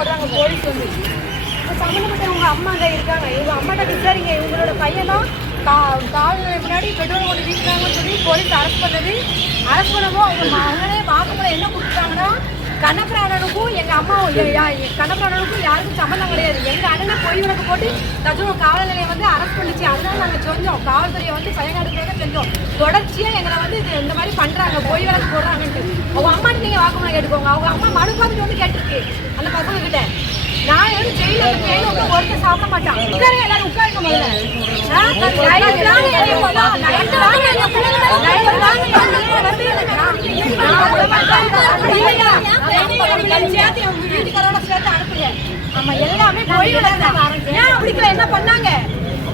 போடுறாங்க போலீஸ் வந்து. இப்போ சம்மந்தப்பட்டவங்க அம்மா அங்கே இருக்காங்க. இவங்க அம்மாட்ட விசாரிங்க. இவங்களோட பையன் தான் கா கால் முன்னாடி பெட்ரோல் கொண்டு வீசுறாங்கன்னு சொல்லி போலீஸ் அரெஸ்ட் பண்ணது. அரெஸ்ட் பண்ணவும் அவங்க மகனே வாக்குமூலம் என்ன கொடுத்தாங்கன்னா கண்ணபிராணனுக்கும் எங்கள் அம்மாவும் எ- யா- யாருக்கும் சம்மந்தம் கிடையாது. எங்கள் அண்ணனை பொய் வழக்கு போட்டு தஜுவம் காவல் நிலையம் வந்து அரெஸ்ட் பண்ணிச்சு. அதனால நாங்கள் செஞ்சோம். காவல்துறையை வந்து பயனாடுறதாக செஞ்சோம். தொடர்ச்சியாக எங்களை வந்து இது இந்த மாதிரி பண்ணுறாங்க பொய் விளக்கு போடுறாங்கன்ட்டு. அவங்க அம்மாட்டு நீங்கள் வாக்குமூலம் கேட்டுக்கோங்க. அவங்க அம்மா மனு பார்த்துட்டு வந்து கேட்டிருக்கு. அந்த பசங்க கிட்ட நான் வந்து ஜெயில சாப்பிட மாட்டான் உட்கார எல்லாரும் உட்காருங்க முதல்ல வீட்டுக்காரோட சேர்த்து ஆமா, எல்லாமே பொய் ஏன் பிடிக்கல என்ன பண்ணாங்க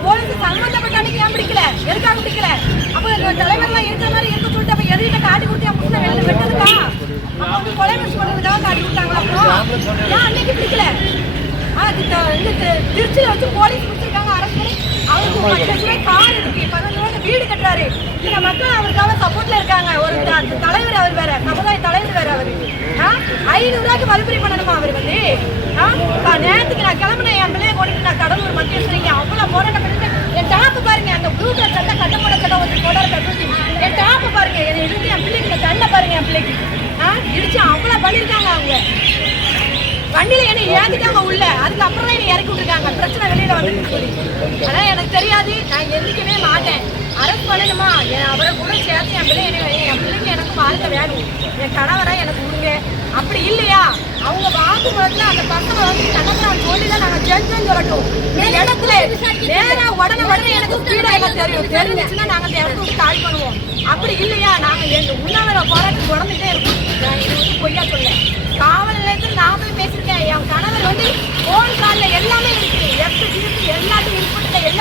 போலீஸ் சம்பந்தப்பட்ட அன்னைக்கு ஏன் பிடிக்கல எதுக்காக பிடிக்கல அப்போ தலைவர்லாம் இருக்கிற மாதிரி இருக்க சொல்லிட்டு அப்ப எதிரிட்ட காட்டி கொடுத்து என் புண்ணை வெளில வெட்டதுக்கா அப்போ வந்து கொலை மிஸ் பண்றதுக்காக காட்டி கொடுத்தாங்களா அப்புறம் ஏன் அன்னைக்கு பிடிக்கல ஆ, இது த- இந்த தி- திருச்சியில வச்சு போலீஸ் பிடிச்சிருக்காங்க அரசு அவருக்கு பத்து லட்ச ரூபாய் கார் இருக்கு. பதினஞ்சு ரூபாய் வீடு கட்டுறாரு. இந்த மக்கள் அவருக்காக சப்போர்ட்ல இருக்காங்க. ஒரு தலைவர் அவர் வேற. சமுதாய தலைவர் வேற அவரு? ஐநூறு ரூபாய்க்கு மறுபடி பண்ணணுமா அவர் வந்து? நேரத்துக்கு நான் கிளம்புனேன் என் பிள்ளைய கொண்டு நான் கடலூர் மத்திய சிறைக்கு அவ்வளவு போராட்டம் பண்ணிட்டு என் டாப்பு பாருங்க. அந்த ப்ளூ கலர் சட்டை கட்டப்பட சட்டை ஒரு போடாத கட்டுச்சு என் டாப்பு பாருங்க. என் பிள்ளைக்கு கண்ணை பாருங்க என் பிள்ளைக்கு? இடிச்சு அவ்வளவு பண்ணிருக்காங்க அவங்க. வண்டியில என்ன ஏந்திட்டாங்க உள்ள. அதுக்கப்புறம் என்னை இறக்கி விட்டுருக்காங்க. பிரச்சனை வெளியில வந்து சொல்லி. ஆனா எனக்கு தெரியாது. நான் எந்திக்கவே மாட்டேன். அரசு பண்ணணுமா? என் அவரை கூட சேர்த்து என் பிள்ளை என் பிள்ளைங்க எனக்கு வாழ்க்கை வேணும். என் கணவரை எனக்கு கொடுங்க அப்படி இல்லையா? அவங்க வாங்கும்போது அந்த பசங்க வந்து கணவரை சொல்லி தான் நாங்கள் செஞ்சோன்னு சொல்லட்டும். இடத்துல நேரா உடனே உடனே எனக்கு ஸ்பீடா எல்லாம் தெரியும். தெரிஞ்சுச்சுன்னா நாங்கள் அந்த இடத்துல விட்டு பண்ணுவோம் அப்படி இல்லையா? நாங்கள் எங்க உண்ணாவிர போராட்டம் தொடர்ந்துட்டே இருக்கோம் நான் இது வந்து பொய்யா சொல்ல காவல் நிலையத்தில் நான் போய் பேசியிருக்கேன் என் கணவர் வந்து போன் காலில் எல்லாமே இருக்கு எஃப்ட் இருக்கு எல்லாத்தையும்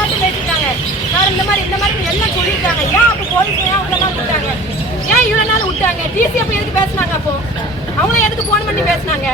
இன்புட்ல எல்லாத்தையும் பேசியிருக்காங்க சார் இந்த மாதிரி இந்த மாதிரி எல்லாம் சொல்லியிருக்காங்க? ஏன் அப்போ போலீஸ் ஏன் அவ்வளோ நாள் விட்டாங்க? ஏன் இவ்வளோ நாள் விட்டாங்க? டிசி அப்போ எதுக்கு பேசினாங்க அப்போ? அவங்கள எதுக்கு ஃபோன் பண்ணி பேசுனாங்க?